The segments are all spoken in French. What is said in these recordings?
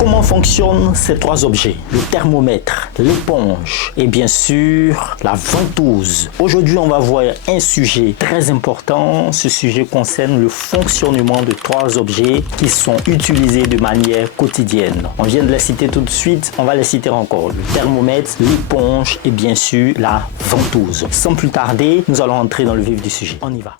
Comment fonctionnent ces trois objets? Le thermomètre, l'éponge et bien sûr la ventouse. Aujourd'hui, on va voir un sujet très important. Ce sujet concerne le fonctionnement de trois objets qui sont utilisés de manière quotidienne. On vient de les citer tout de suite, on va les citer encore. Le thermomètre, l'éponge et bien sûr la ventouse. Sans plus tarder, nous allons entrer dans le vif du sujet. On y va.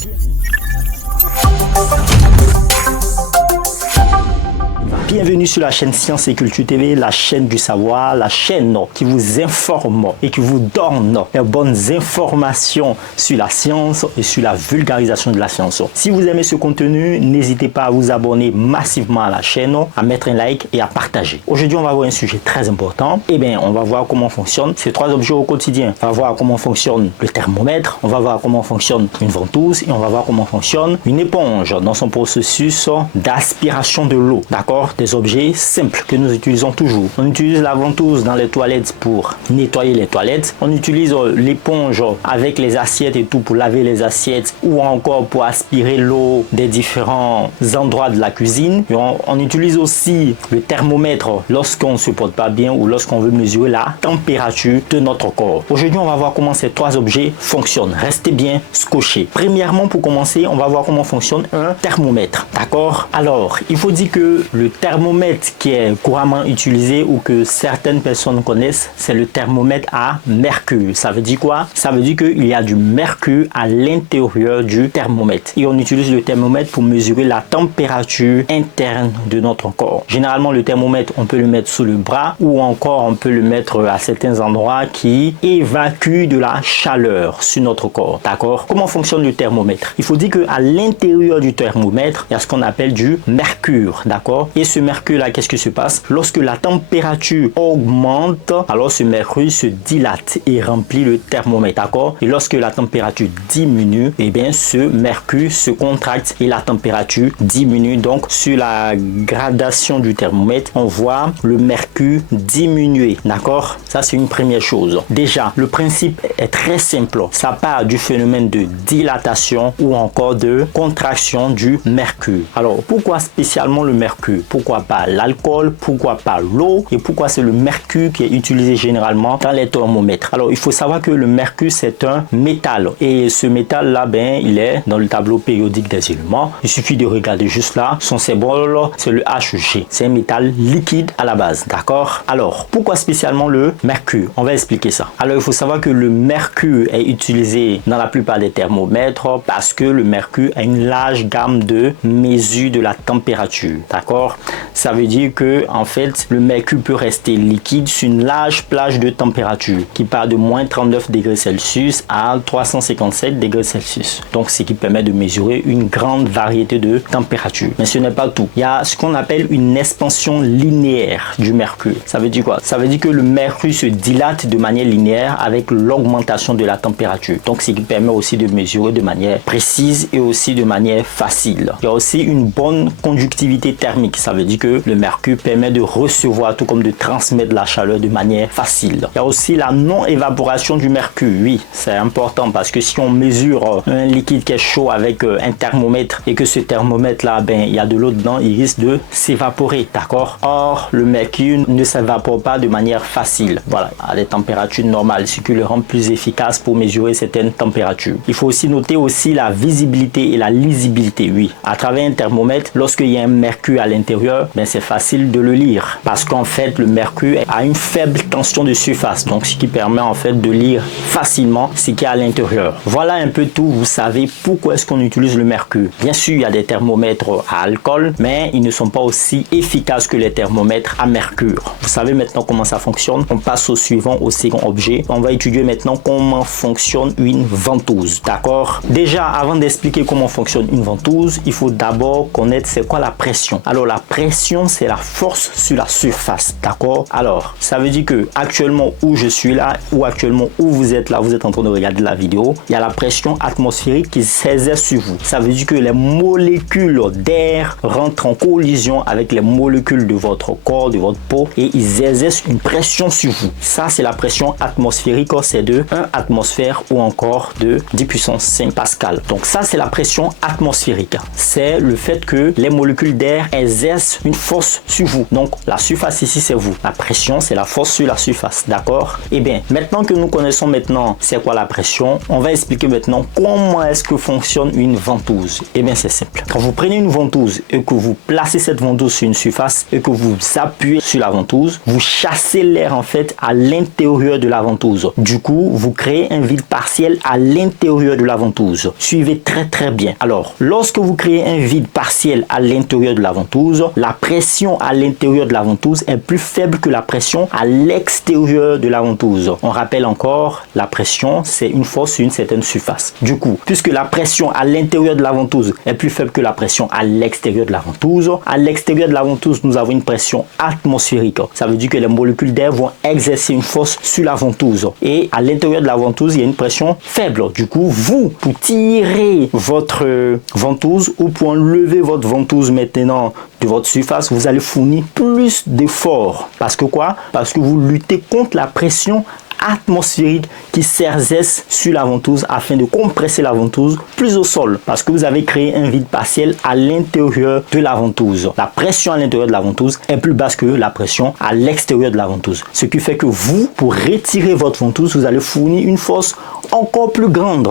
Bienvenue sur la chaîne Science et Culture TV, la chaîne du savoir, la chaîne qui vous informe et qui vous donne les bonnes informations sur la science et sur la vulgarisation de la science. Si vous aimez ce contenu, n'hésitez pas à vous abonner massivement à la chaîne, à mettre un like et à partager. Aujourd'hui, on va voir un sujet très important. On va voir comment fonctionnent ces trois objets au quotidien. On va voir comment fonctionne le thermomètre, on va voir comment fonctionne une ventouse et on va voir comment fonctionne une éponge dans son processus d'aspiration de l'eau. D'accord? Des objets simples que nous utilisons toujours. On utilise la ventouse dans les toilettes pour nettoyer les toilettes. On utilise l'éponge avec les assiettes et tout pour laver les assiettes ou encore pour aspirer l'eau des différents endroits de la cuisine. Et on utilise aussi le thermomètre lorsqu'on ne se porte pas bien ou lorsqu'on veut mesurer la température de notre corps. Aujourd'hui, on va voir comment ces trois objets fonctionnent. Restez bien scotchés. Premièrement, pour commencer, on va voir comment fonctionne un thermomètre. D'accord? Alors, il faut dire que le thermomètre qui est couramment utilisé ou que certaines personnes connaissent, c'est le thermomètre à mercure. Ça veut dire quoi? Ça veut dire qu'il y a du mercure à l'intérieur du thermomètre. Et on utilise le thermomètre pour mesurer la température interne de notre corps. Généralement, le thermomètre, on peut le mettre sous le bras ou encore on peut le mettre à certains endroits qui évacuent de la chaleur sur notre corps. D'accord? Comment fonctionne le thermomètre? Il faut dire qu'à l'intérieur du thermomètre, il y a ce qu'on appelle du mercure. D'accord? Et ce mercure-là, qu'est-ce qui se passe? Lorsque la température augmente, alors ce mercure se dilate et remplit le thermomètre. D'accord? Et lorsque la température diminue, ce mercure se contracte et la température diminue. Donc, sur la gradation du thermomètre, on voit le mercure diminuer. D'accord? Ça, c'est une première chose. Déjà, le principe est très simple. Ça part du phénomène de dilatation ou encore de contraction du mercure. Alors, pourquoi spécialement le mercure? Pourquoi pas l'alcool? Pourquoi pas l'eau? Et pourquoi c'est le mercure qui est utilisé généralement dans les thermomètres? Alors, il faut savoir que le mercure, c'est un métal. Et ce métal-là, il est dans le tableau périodique des éléments. Il suffit de regarder juste là. Son symbole, c'est le Hg. C'est un métal liquide à la base. D'accord? Alors, pourquoi spécialement le mercure? On va expliquer ça. Alors, il faut savoir que le mercure est utilisé dans la plupart des thermomètres parce que le mercure a une large gamme de mesures de la température. D'accord? Ça veut dire que en fait le mercure peut rester liquide sur une large plage de température qui part de moins 39 degrés Celsius à 357 degrés Celsius. Donc ce qui permet de mesurer une grande variété de températures. Mais ce n'est pas tout. Il y a ce qu'on appelle une expansion linéaire du mercure. Ça veut dire quoi? Ça veut dire que le mercure se dilate de manière linéaire avec l'augmentation de la température. Donc ce qui permet aussi de mesurer de manière précise et aussi de manière facile. Il y a aussi une bonne conductivité thermique. Ça veut dire que le mercure permet de recevoir tout comme de transmettre la chaleur de manière facile. Il y a aussi la non-évaporation du mercure. Oui, c'est important parce que si on mesure un liquide qui est chaud avec un thermomètre et que ce thermomètre-là, il y a de l'eau dedans, il risque de s'évaporer. D'accord? Or, le mercure ne s'évapore pas de manière facile. Voilà, à des températures normales, ce qui le rend plus efficace pour mesurer certaines températures. Il faut aussi noter aussi la visibilité et la lisibilité. Oui, à travers un thermomètre, lorsqu'il y a un mercure à l'intérieur, c'est facile de le lire parce qu'en fait le mercure a une faible tension de surface, donc ce qui permet en fait de lire facilement ce qu'il y a à l'intérieur. Voilà un peu tout. Vous savez pourquoi est-ce qu'on utilise le mercure. Bien sûr, il y a des thermomètres à alcool, mais ils ne sont pas aussi efficaces que les thermomètres à mercure. Vous savez maintenant comment ça fonctionne. On passe au suivant, au second objet. On va étudier maintenant comment fonctionne une ventouse. D'accord? Déjà, avant d'expliquer comment fonctionne une ventouse, il faut d'abord connaître c'est quoi la pression. Alors la pression, c'est la force sur la surface. D'accord? Alors, ça veut dire que actuellement où je suis là ou actuellement où vous êtes là, vous êtes en train de regarder la vidéo, il y a la pression atmosphérique qui s'exerce sur vous. Ça veut dire que les molécules d'air rentrent en collision avec les molécules de votre corps, de votre peau et ils exercent une pression sur vous. Ça, c'est la pression atmosphérique. C'est de 1 atmosphère ou encore de 10 puissance 5 pascal. Donc ça, c'est la pression atmosphérique. C'est le fait que les molécules d'air exercent exerce une force sur vous. Donc la surface ici c'est vous. La pression c'est la force sur la surface. D'accord? Et bien maintenant que nous connaissons maintenant c'est quoi la pression, on va expliquer maintenant comment est-ce que fonctionne une ventouse. Et bien c'est simple. Quand vous prenez une ventouse et que vous placez cette ventouse sur une surface et que vous appuyez sur la ventouse, vous chassez l'air en fait à l'intérieur de la ventouse. Du coup, vous créez un vide partiel à l'intérieur de la ventouse. Suivez très bien. Alors, lorsque vous créez un vide partiel à l'intérieur de la ventouse, la pression à l'intérieur de la ventouse est plus faible que la pression à l'extérieur de la ventouse. On rappelle encore, la pression, c'est une force sur une certaine surface. Du coup, puisque la pression à l'intérieur de la ventouse est plus faible que la pression à l'extérieur de la ventouse, à l'extérieur de la ventouse, nous avons une pression atmosphérique. Ça veut dire que les molécules d'air vont exercer une force sur la ventouse. Et à l'intérieur de la ventouse, il y a une pression faible. Du coup, vous, pour tirer votre ventouse ou pour enlever votre ventouse maintenant de votre surface, vous allez fournir plus d'efforts. Parce que quoi? Parce que vous luttez contre la pression atmosphérique qui s'exerce sur la ventouse afin de compresser la ventouse plus au sol parce que vous avez créé un vide partiel à l'intérieur de la ventouse. La pression à l'intérieur de la ventouse est plus basse que la pression à l'extérieur de la ventouse. Ce qui fait que vous, pour retirer votre ventouse, vous allez fournir une force encore plus grande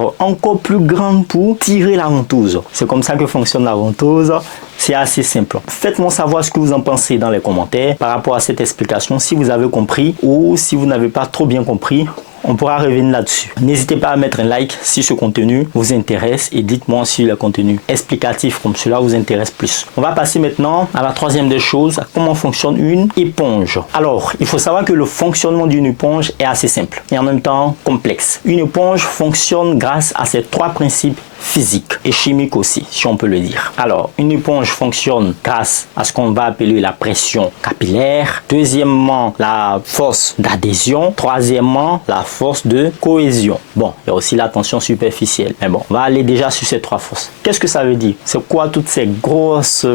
pour tirer la ventouse. C'est comme ça que fonctionne la ventouse. C'est assez simple. Faites-moi savoir ce que vous en pensez dans les commentaires par rapport à cette explication, si vous avez compris ou si vous n'avez pas trop bien compris. On pourra revenir là-dessus. N'hésitez pas à mettre un like si ce contenu vous intéresse et dites-moi si le contenu explicatif comme cela vous intéresse plus. On va passer maintenant à la troisième des choses, à comment fonctionne une éponge. Alors, il faut savoir que le fonctionnement d'une éponge est assez simple et en même temps complexe. Une éponge fonctionne grâce à ces trois principes physiques et chimiques aussi, si on peut le dire. Alors, une éponge fonctionne grâce à ce qu'on va appeler la pression capillaire. Deuxièmement, la force d'adhésion. Troisièmement, la force de cohésion. Bon, il y a aussi la tension superficielle. Mais bon, on va aller déjà sur ces trois forces. Qu'est-ce que ça veut dire? C'est quoi toutes ces grosses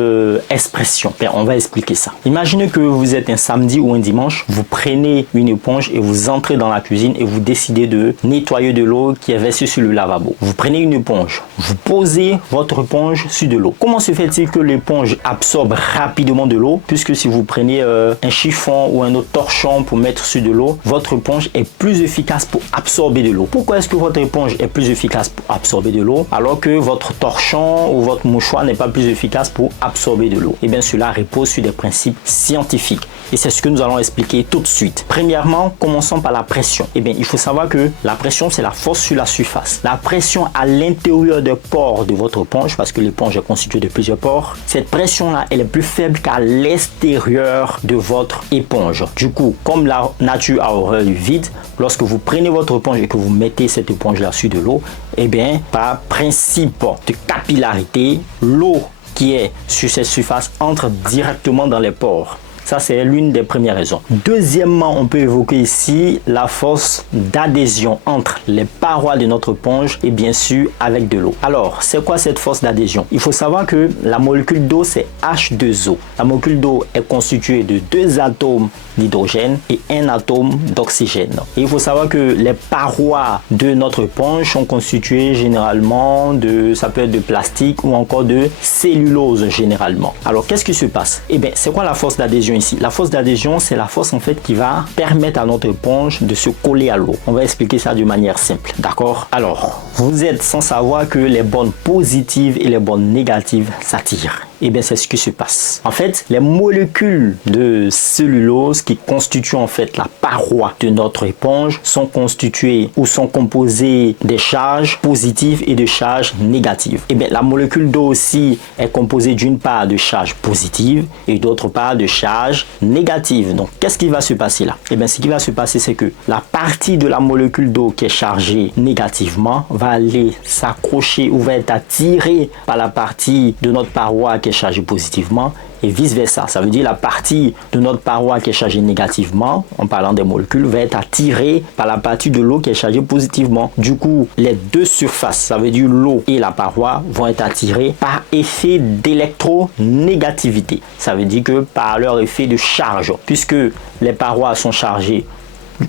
expressions? Bien, on va expliquer ça. Imaginez que vous êtes un samedi ou un dimanche, vous prenez une éponge et vous entrez dans la cuisine et vous décidez de nettoyer de l'eau qui est versée sur le lavabo. Vous prenez une éponge, vous posez votre éponge sur de l'eau. Comment se fait-il que l'éponge absorbe rapidement de l'eau? Puisque si vous prenez un chiffon ou un autre torchon pour mettre sur de l'eau, votre éponge est plus efficace pour absorber de l'eau. Pourquoi est-ce que votre éponge est plus efficace pour absorber de l'eau alors que votre torchon ou votre mouchoir n'est pas plus efficace pour absorber de l'eau? Eh bien, cela repose sur des principes scientifiques. Et c'est ce que nous allons expliquer tout de suite. Premièrement, commençons par la pression. Eh bien, il faut savoir que la pression, c'est la force sur la surface. La pression à l'intérieur des pores de votre éponge, parce que l'éponge est constituée de plusieurs pores, cette pression-là, elle est plus faible qu'à l'extérieur de votre éponge. Du coup, comme la nature a horreur du vide, lorsque vous prenez votre éponge et que vous mettez cette éponge-là sur de l'eau, eh bien, par principe de capillarité, l'eau qui est sur cette surface entre directement dans les pores. Ça, c'est l'une des premières raisons. Deuxièmement, on peut évoquer ici la force d'adhésion entre les parois de notre éponge et bien sûr avec de l'eau. Alors, c'est quoi cette force d'adhésion? Il faut savoir que la molécule d'eau, c'est H2O. La molécule d'eau est constituée de 2 atomes d'hydrogène et 1 atome d'oxygène. Et il faut savoir que les parois de notre éponge sont constituées généralement ça peut être de plastique ou encore de cellulose généralement. Alors, qu'est-ce qui se passe? Eh bien, c'est quoi la force d'adhésion ici? La force d'adhésion, c'est la force en fait qui va permettre à notre éponge de se coller à l'eau. On va expliquer ça de manière simple, d'accord? Alors, vous êtes sans savoir que les bornes positives et les bornes négatives s'attirent. Eh bien, c'est ce qui se passe. En fait, les molécules de cellulose qui constituent en fait la paroi de notre éponge sont constituées ou sont composées des charges positives et de charges négatives. Eh bien, la molécule d'eau aussi est composée d'une part de charges positives et d'autre part de charges négatives. Donc, qu'est-ce qui va se passer là? Eh bien, ce qui va se passer, c'est que la partie de la molécule d'eau qui est chargée négativement va aller s'accrocher ou va être attirée par la partie de notre paroi qui est chargée positivement et vice versa. Ça veut dire la partie de notre paroi qui est chargée négativement, en parlant des molécules, va être attirée par la partie de l'eau qui est chargée positivement. Du coup, les deux surfaces, ça veut dire l'eau et la paroi, vont être attirées par effet d'électronégativité. Ça veut dire que par leur effet de charge, puisque les parois sont chargées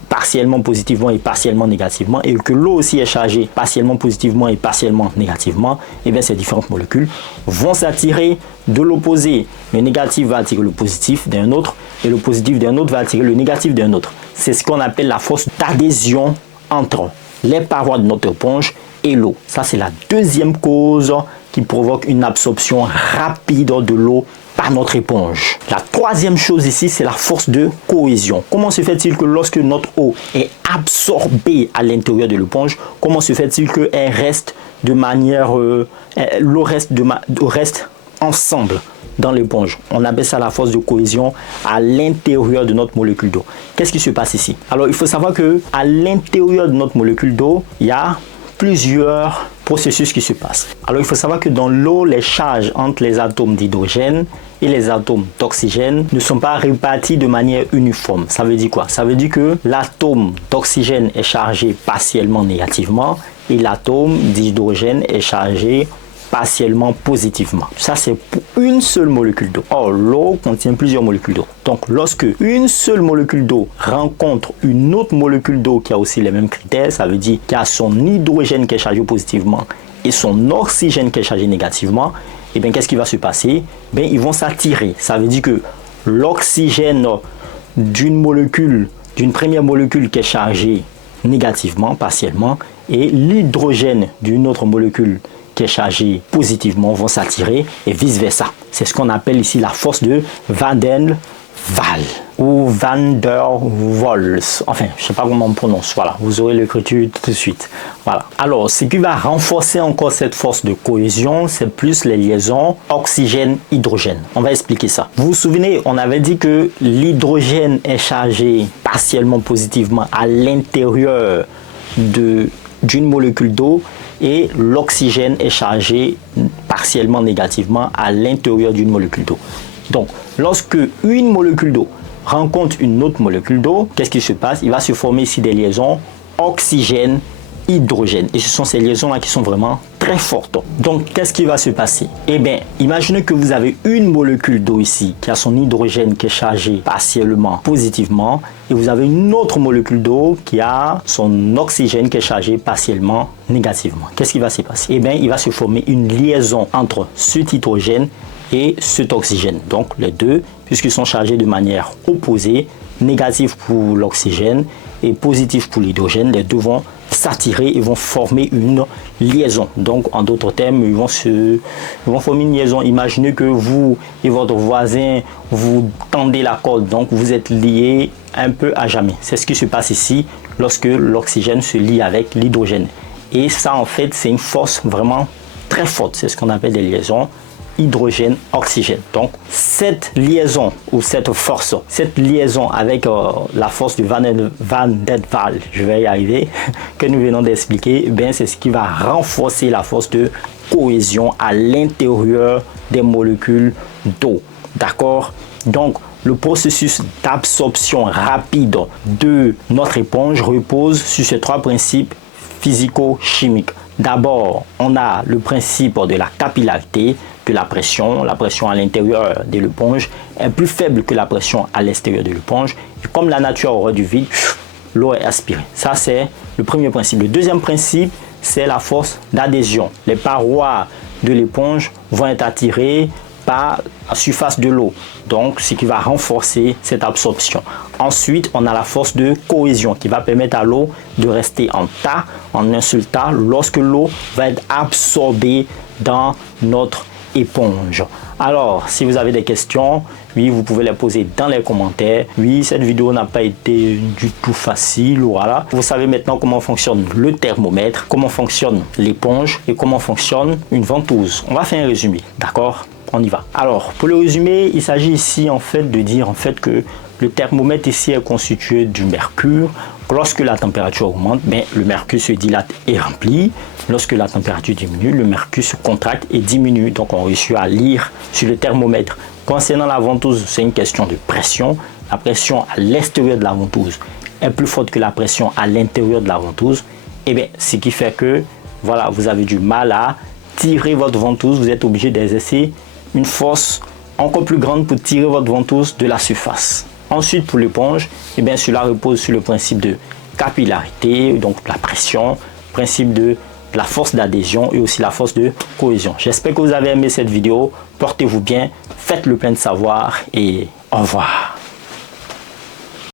partiellement positivement et partiellement négativement, et que l'eau aussi est chargée partiellement positivement et partiellement négativement, et bien ces différentes molécules vont s'attirer de l'opposé. Le négatif va attirer le positif d'un autre, et le positif d'un autre va attirer le négatif d'un autre. C'est ce qu'on appelle la force d'adhésion entre les parois de notre éponge et l'eau. Ça, c'est la deuxième cause qui provoque une absorption rapide de l'eau par notre éponge. La troisième chose ici, c'est la force de cohésion. Comment se fait-il que lorsque notre eau est absorbée à l'intérieur de l'éponge, comment se fait-il qu'elle reste de manière... l'eau reste ensemble dans l'éponge? On appelle ça la force de cohésion à l'intérieur de notre molécule d'eau. Qu'est-ce qui se passe ici? Alors, il faut savoir que à l'intérieur de notre molécule d'eau, il y a plusieurs processus qui se passent. Alors, il faut savoir que dans l'eau, les charges entre les atomes d'hydrogène et les atomes d'oxygène ne sont pas répartis de manière uniforme. Ça veut dire quoi? Ça veut dire que l'atome d'oxygène est chargé partiellement négativement et l'atome d'hydrogène est chargé partiellement positivement. Ça, c'est pour une seule molécule d'eau. Or, l'eau contient plusieurs molécules d'eau. Donc, lorsque une seule molécule d'eau rencontre une autre molécule d'eau qui a aussi les mêmes critères, ça veut dire qu'il y a son hydrogène qui est chargé positivement et son oxygène qui est chargé négativement, et bien, qu'est-ce qui va se passer? Bien, ils vont s'attirer. Ça veut dire que l'oxygène d'une première molécule qui est chargée négativement, partiellement, et l'hydrogène d'une autre molécule qui est chargé positivement vont s'attirer et vice versa. C'est ce qu'on appelle ici la force de Van der Waals ou Van der Waals. Enfin, je ne sais pas comment on prononce. Voilà, vous aurez l'écriture tout de suite. Voilà. Alors, ce qui va renforcer encore cette force de cohésion, c'est plus les liaisons oxygène-hydrogène. On va expliquer ça. Vous vous souvenez, on avait dit que l'hydrogène est chargé partiellement positivement à l'intérieur d'une molécule d'eau, et l'oxygène est chargé partiellement négativement à l'intérieur d'une molécule d'eau. Donc, lorsque une molécule d'eau rencontre une autre molécule d'eau, qu'est-ce qui se passe? Il va se former ici des liaisons oxygène-hydrogène. Et ce sont ces liaisons-là qui sont vraiment très fortes. Donc, qu'est-ce qui va se passer? Eh bien, imaginez que vous avez une molécule d'eau ici qui a son hydrogène qui est chargé partiellement positivement, et vous avez une autre molécule d'eau qui a son oxygène qui est chargé partiellement négativement. Qu'est-ce qui va se passer? Eh bien, il va se former une liaison entre cet hydrogène et cet oxygène. Donc, les deux, puisqu'ils sont chargés de manière opposée, négatif pour l'oxygène et positif pour l'hydrogène, les deux vont s'attirer et vont former une liaison. Donc, en d'autres termes, ils vont former une liaison. Imaginez que vous et votre voisin, vous tendez la corde, donc vous êtes liés un peu à jamais. C'est ce qui se passe ici lorsque l'oxygène se lie avec l'hydrogène. Et ça, en fait, c'est une force vraiment très forte. C'est ce qu'on appelle des liaisons hydrogène-oxygène. Donc, cette liaison ou cette force, cette liaison avec la force de Van der Waals, je vais y arriver, que nous venons d'expliquer, ben, c'est ce qui va renforcer la force de cohésion à l'intérieur des molécules d'eau. D'accord? Donc, le processus d'absorption rapide de notre éponge repose sur ces trois principes physico-chimiques. D'abord, on a le principe de la capillarité, de la pression. La pression à l'intérieur de l'éponge est plus faible que la pression à l'extérieur de l'éponge. Et comme la nature aurait du vide, l'eau est aspirée. Ça, c'est le premier principe. Le deuxième principe, c'est la force d'adhésion. Les parois de l'éponge vont être attirées par la surface de l'eau, donc ce qui va renforcer cette absorption. Ensuite, on a la force de cohésion qui va permettre à l'eau de rester en tas, en un seul tas, lorsque l'eau va être absorbée dans notre éponge. Alors, si vous avez des questions, oui, vous pouvez les poser dans les commentaires. Oui, cette vidéo n'a pas été du tout facile, voilà. Vous savez maintenant comment fonctionne le thermomètre, comment fonctionne l'éponge et comment fonctionne une ventouse. On va faire un résumé, d'accord? On y va. Alors, pour le résumé, il s'agit ici en fait de dire en fait que le thermomètre ici est constitué du mercure. Lorsque la température augmente, ben, le mercure se dilate et remplit. Lorsque la température diminue, le mercure se contracte et diminue. Donc, on réussit à lire sur le thermomètre. Concernant la ventouse, c'est une question de pression. La pression à l'extérieur de la ventouse est plus forte que la pression à l'intérieur de la ventouse. Et bien, ce qui fait que, voilà, vous avez du mal à tirer votre ventouse. Vous êtes obligé d'exercer une force encore plus grande pour tirer votre ventouse de la surface. Ensuite, pour l'éponge, eh bien, cela repose sur le principe de capillarité, donc la pression, principe de la force d'adhésion et aussi la force de cohésion. J'espère que vous avez aimé cette vidéo. Portez-vous bien, faites le plein de savoir et au revoir.